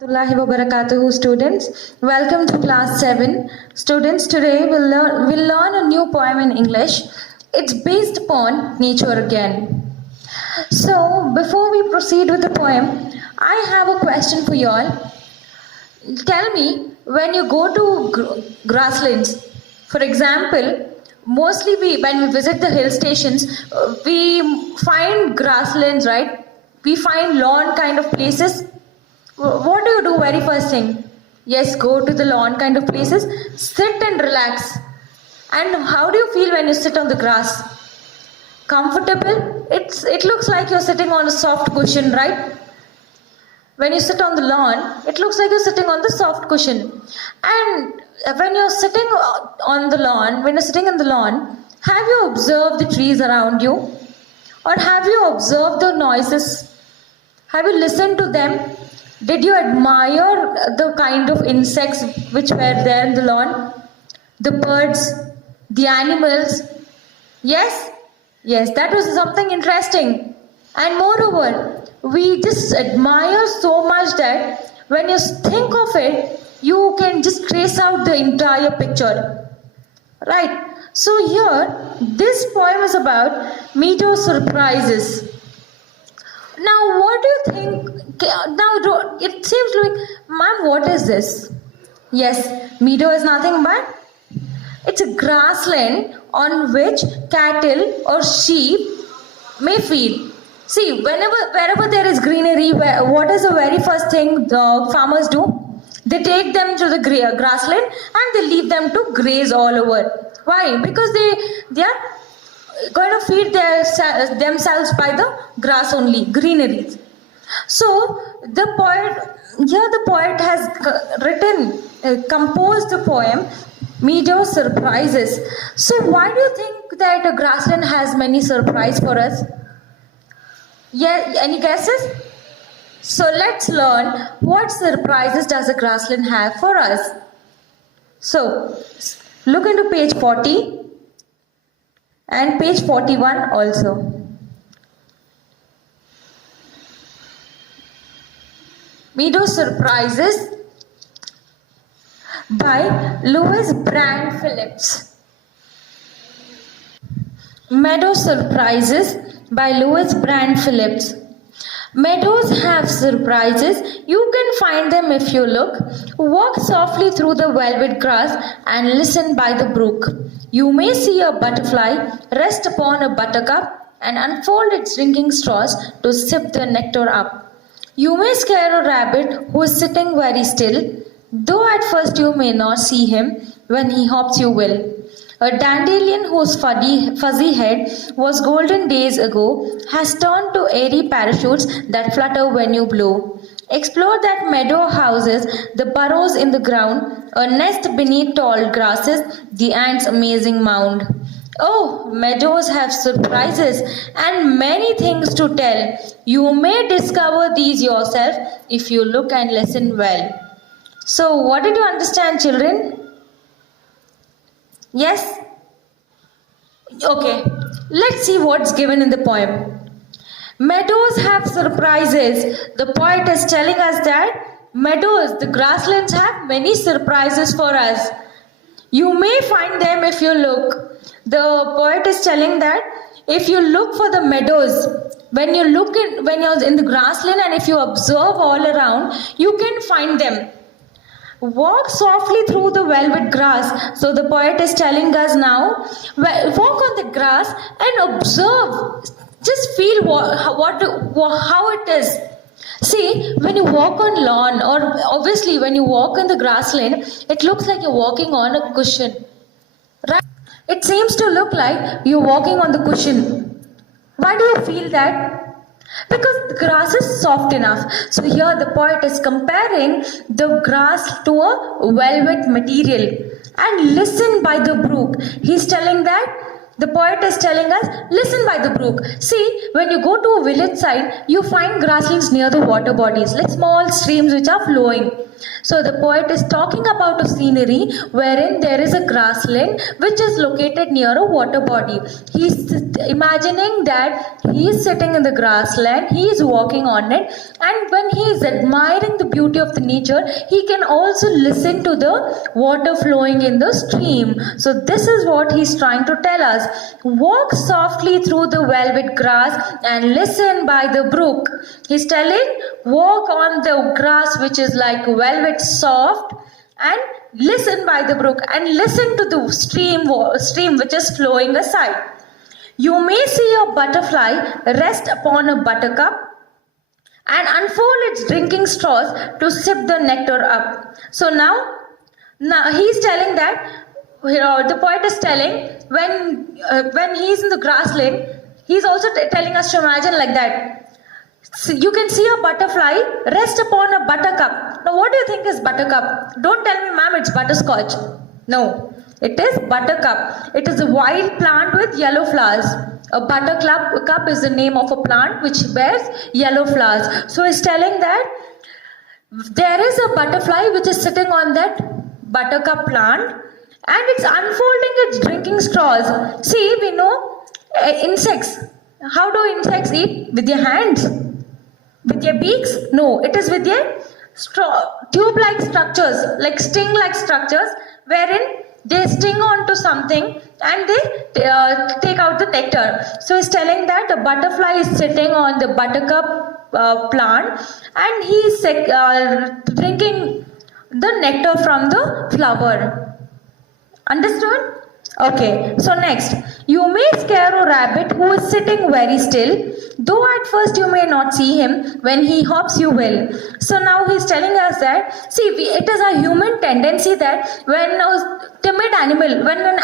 Warahmatullahi wabarakatuh, students. Welcome to class 7. Students, today we'll learn a new poem in English. It's based upon nature again. So, before we proceed with the poem, I have a question for you all. Tell me, when you go to grasslands, for example, mostly when we visit the hill stations, we find grasslands, right? We find lawn kind of places. What do you do very first thing? Yes, go to the lawn kind of places, sit and relax. And how do you feel when you sit on the grass? Comfortable? It looks like you're sitting on a soft cushion, right? When you sit on the lawn, it looks like you're sitting on the soft cushion. And when you're sitting on the lawn, when you're sitting on the lawn, have you observed the trees around you? Or have you observed the noises? Have you listened to them? Did you admire the kind of insects which were there in the lawn? The birds, the animals? Yes? Yes, that was something interesting. And moreover, we just admire so much that when you think of it, you can just trace out the entire picture. Right? So here, this poem is about meteor surprises. Now, what do you think? Now, it seems like, ma'am, what is this? Yes, meadow is nothing but it's a grassland on which cattle or sheep may feed. See, wherever there is greenery, what is the very first thing the farmers do? They take them to the grassland and they leave them to graze all over. Why? Because they are going to feed themselves by the grass only, greenery. So the poet has composed the poem Meteor Surprises. So why do you think that a grassland has many surprises for us? Yeah, any guesses? So let's learn what surprises does a grassland have for us. So look into page 40 and page 41 also. Meadow Surprises by Louis Brand Phillips. Meadow Surprises by Louis Brand Phillips. Meadows have surprises. You can find them if you look. Walk softly through the velvet grass and listen by the brook. You may see a butterfly rest upon a buttercup and unfold its drinking straws to sip the nectar up. You may scare a rabbit who is sitting very still, though at first you may not see him. When he hops you will. A dandelion whose fuzzy head was golden days ago has turned to airy parachutes that flutter when you blow. Explore that meadow houses the burrows in the ground, a nest beneath tall grasses, the ant's amazing mound. Oh, meadows have surprises and many things to tell. You may discover these yourself if you look and listen well. So, what did you understand, children? Yes? Okay, let's see what's given in the poem. Meadows have surprises. The poet is telling us that meadows, the grasslands, have many surprises for us. You may find them if you look. The poet is telling that if you look for the meadows, when you're in the grassland and if you observe all around, you can find them. Walk softly through the velvet grass. So the poet is telling us now, walk on the grass and observe. Just feel how it is. See, when you walk on lawn or obviously when you walk on the grassland, it looks like you're walking on a cushion. Right? It seems to look like you're walking on the cushion. Why do you feel that? Because the grass is soft enough. So here the poet is comparing the grass to a velvet material. And listen by the brook. He's telling that, the poet is telling us, listen by the brook. See, when you go to a village side, you find grasslands near the water bodies, like small streams which are flowing. So the poet is talking about a scenery wherein there is a grassland which is located near a water body. He's imagining that he is sitting in the grassland, he is walking on it, and when he is admiring the beauty of the nature, he can also listen to the water flowing in the stream. So this is what he's trying to tell us. Walk softly through the velvet grass and listen by the brook. He's telling, walk on the grass which is like velvet soft, and listen by the brook and listen to the stream which is flowing aside. You may see a butterfly rest upon a buttercup and unfold its drinking straws to sip the nectar up. So now he's telling that, the poet is telling, when he's in the grassland, he's also telling us to imagine like that. So you can see a butterfly rest upon a buttercup. Now what do you think is buttercup? Don't tell me, ma'am, it's butterscotch. No, it is buttercup. It is a wild plant with yellow flowers. A buttercup is the name of a plant which bears yellow flowers. So he's telling that there is a butterfly which is sitting on that buttercup plant and it's unfolding its drinking straws. See, we know insects. How do insects eat? With their hands? With their beaks? No, it is with their tube-like structures, like sting-like structures, wherein they sting onto something and they take out the nectar. So he's telling that a butterfly is sitting on the buttercup plant and he's drinking the nectar from the flower. Understood? Okay, so next, you may scare a rabbit who is sitting very still, though at first you may not see him, when he hops you will. So now he's telling us that, see, it is a human tendency that when an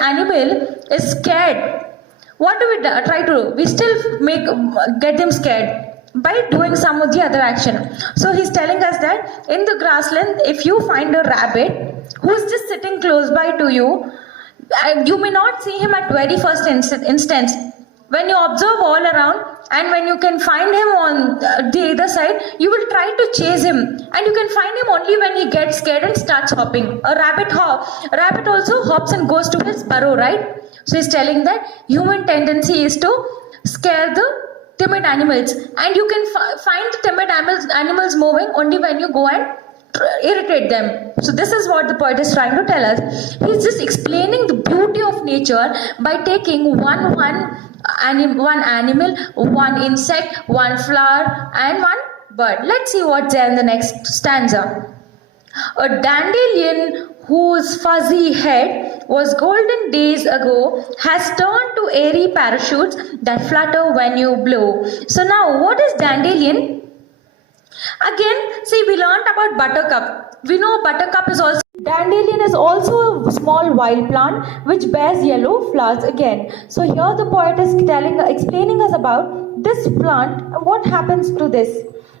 animal is scared, what do we try to do? We still get them scared by doing some of the other action. So he's telling us that in the grassland, if you find a rabbit who's just sitting close by to you, you may not see him at very first instance. When you observe all around and when you can find him on the other side, you will try to chase him, and you can find him only when he gets scared and starts hopping. A rabbit also hops and goes to his burrow, right? So he's telling that human tendency is to scare the timid animals, and you can find the timid animals moving only when you go and irritate them. So this is what the poet is trying to tell us. He's just explaining the beauty of nature by taking one animal, one insect, one flower and one bird. Let's see what's there in the next stanza. A dandelion whose fuzzy head was golden days ago has turned to airy parachutes that flutter when you blow. So now what is dandelion? Again, see, we learned about buttercup. We know buttercup is also... Dandelion is also a small wild plant which bears yellow flowers again. So here the poet is explaining us about this plant and what happens to this.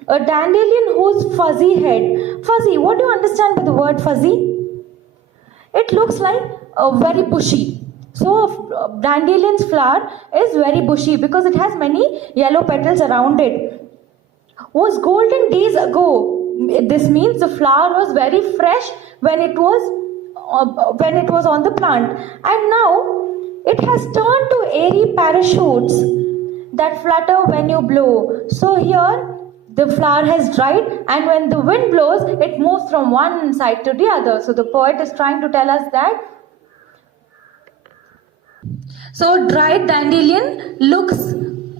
A dandelion whose fuzzy head. Fuzzy, what do you understand by the word fuzzy? It looks like very bushy. So dandelion's flower is very bushy because it has many yellow petals around it. Was golden days ago. This means the flower was very fresh when it was on the plant, and now it has turned to airy parachutes that flutter when you blow. So here the flower has dried, and when the wind blows, it moves from one side to the other. So the poet is trying to tell us that. So dried dandelion looks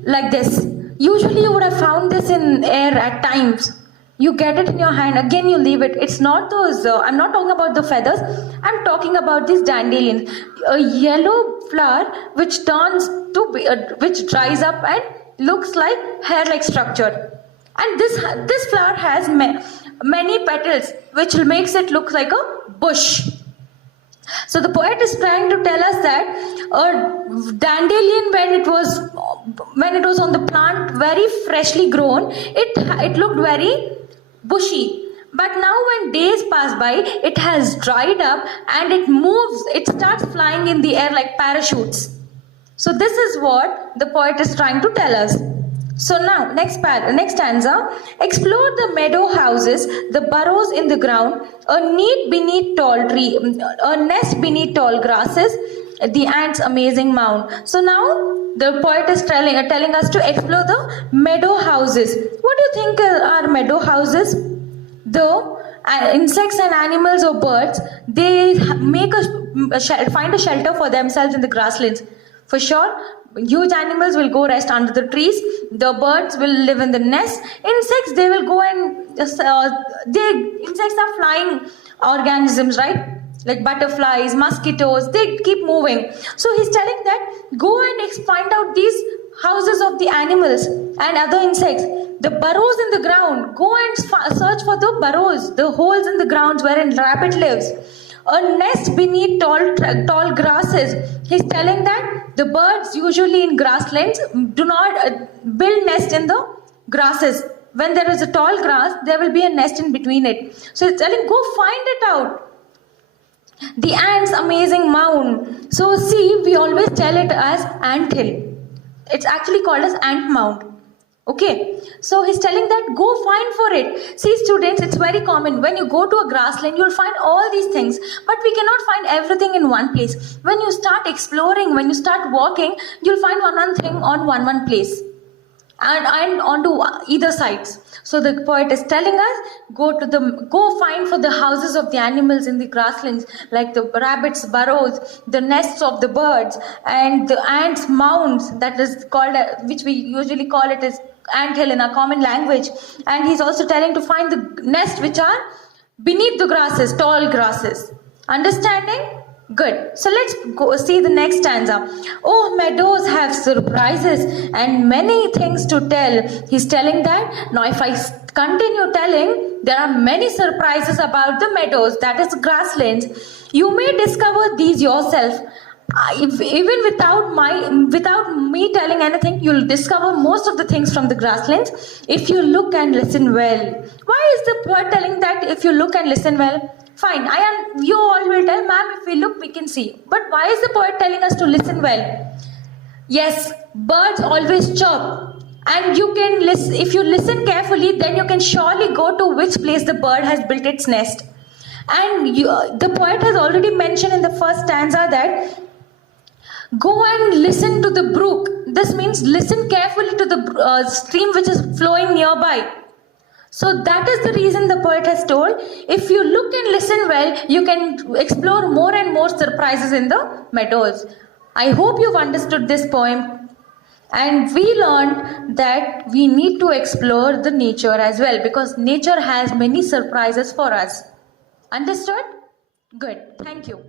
like this. Usually you would have found this in air at times. You get it in your hand, again you leave it. It's not those, I'm not talking about the feathers, I'm talking about these dandelions. A yellow flower which which dries up and looks like hair-like structure. And this flower has many petals which makes it look like a bush. So the poet is trying to tell us that a dandelion, when it was on the plant, very freshly grown, it looked very bushy. But now when days pass by, it has dried up and it starts flying in the air like parachutes. So this is what the poet is trying to tell us. So now, next stanza. Explore the meadow houses, the burrows in the ground, a nest beneath tall grasses, the ants' amazing mound. So now, the poet is telling us to explore the meadow houses. What do you think are meadow houses? The insects and animals or birds, they find a shelter for themselves in the grasslands. For sure, huge animals will go rest under the trees. The birds will live in the nest. Insects, they will go and insects are flying organisms, right? Like butterflies, mosquitoes, they keep moving. So he's telling that go and find out these houses of the animals and other insects. The burrows in the ground, go and search for the burrows, the holes in the grounds wherein rabbit lives. A nest beneath tall grasses. He's telling that the birds usually in grasslands do not build nest in the grasses. When there is a tall grass, there will be a nest in between it. So he's telling, go find it out. The ants' amazing mound. So see, we always tell it as ant hill. It's actually called as ant mound. Okay, so he's telling that go find for it. See students, it's very common. When you go to a grassland, you'll find all these things. But we cannot find everything in one place. When you start exploring, when you start walking, you'll find one thing on one place. And onto either sides. So the poet is telling us, go find for the houses of the animals in the grasslands, like the rabbits' burrows, the nests of the birds, and the ants' mounds, that is called, which we usually call it as ant hill in our common language. And he's also telling to find the nests which are beneath the grasses, tall grasses. Understanding? Good. So let's go see the next stanza. Oh, meadows have surprises and many things to tell. He's telling that now if I continue telling, there are many surprises about the meadows, that is grasslands. You may discover these yourself. Even without me telling anything, you'll discover most of the things from the grasslands if you look and listen well. Why is the poet telling that if you look and listen well? Fine, you all will tell, ma'am, if we look, we can see. But why is the poet telling us to listen well? Yes, birds always chirp. And you can listen, if you listen carefully, then you can surely go to which place the bird has built its nest. And the poet has already mentioned in the first stanza that go and listen to the brook. This means listen carefully to the stream which is flowing nearby. So that is the reason the poet has told, if you look and listen well, you can explore more and more surprises in the meadows. I hope you've understood this poem. And we learned that we need to explore the nature as well, because nature has many surprises for us. Understood? Good. Thank you.